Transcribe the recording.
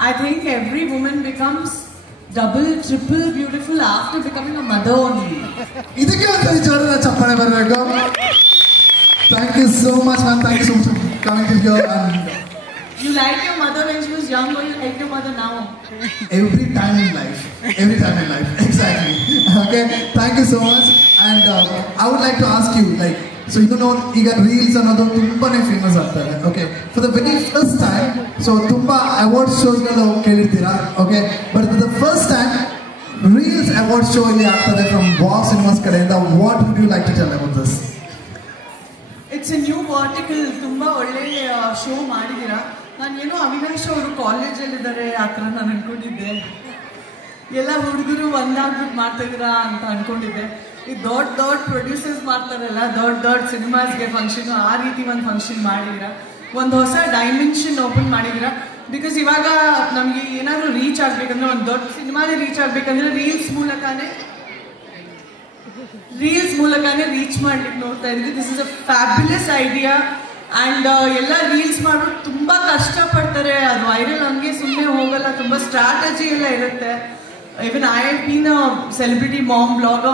I think every woman becomes double, triple beautiful after becoming a mother only. ಇದಕ್ಕೆ ಒಂದು ಜೋರಾದ ಚಪ್ಪಾಳೆ ಬರಬೇಕು. Thank you so much, man. Thank you so much for coming to here. And you like your mother when she was young, or you like your mother now? Every time in life. Every time in life. Exactly. Okay. Thank you so much. And I would like to ask you, like, so you know, ಈಗ reels ಅನ್ನೋದು ತುಂಬಾನೇ famous ಆಗ್ತಾರೆ. Okay. For the very first time, so ತುಂಬಾ award shows ಗಳು ಕೇಳಿರ್ತೀರಾ. Okay. But for the first time, reels award show ಇಲ್ಲಿ ಆಗ್ತದೆ from Box Cinemas ಕಡೆಯಿಂದ. What would you like to tell about this? It's a new vertical. ತುಂಬಾ ಒಳ್ಳೆ show ಮಾಡಿದೀರಾ. ನಾನು ಏನೋ ಅವಿನಾಶ್ ಅವರು ಕಾಲೇಜಲ್ಲಿದ್ದಾರೆ ಆ ಥರ ನಾನು ಅನ್ಕೊಂಡಿದ್ದೆ. ಎಲ್ಲ ಹುಡುಗರು ಒಂದಾಗ್ಬಿಟ್ಟು ಮಾಡ್ತಾ ಇದ್ದೀರಾ ಅಂತ ಅನ್ಕೊಂಡಿದ್ದೆ. ಈ ದೊಡ್ಡ ಪ್ರೊಡ್ಯೂಸರ್ಸ್ ಮಾಡ್ತಾರಲ್ಲ, ದೊಡ್ಡ ಸಿನಿಮಾಸ್ಗೆ ಫಂಕ್ಷನ್, ಆ ರೀತಿ ಒಂದು ಫಂಕ್ಷನ್ ಮಾಡಿದ್ದೀರಾ. ಒಂದು ಹೊಸ ಡೈಮೆನ್ಷನ್ ಓಪನ್ ಮಾಡಿದ್ದೀರಾ. ಬಿಕಾಸ್ ಇವಾಗ ನಮಗೆ ಏನಾದರೂ ರೀಚ್ ಆಗ್ಬೇಕಂದ್ರೆ, ಒಂದು ದೊಡ್ಡ ಸಿನಿಮಾನೇ ರೀಚ್ ಆಗ್ಬೇಕಂದ್ರೆ ರೀಲ್ಸ್ ಮೂಲಕನೇ ರೀಚ್ ಮಾಡ್ಲಿಕ್ಕೆ ನೋಡ್ತಾ ಇದ್ವಿ. This is a fabulous idea. And ಎಲ್ಲ ರೀಲ್ಸ್ ಮಾಡೋದು ತುಂಬ ಕಷ್ಟಪಡ್ತಾರೆ. ಅದು ವೈರಲ್ ಹಂಗೆ ಸುಮ್ಮನೆ ಹೋಗಲ್ಲ, ತುಂಬ ಸ್ಟ್ರಾಟಜಿ ಎಲ್ಲ ಇರುತ್ತೆ. Even I have been a celebrity mom blogger.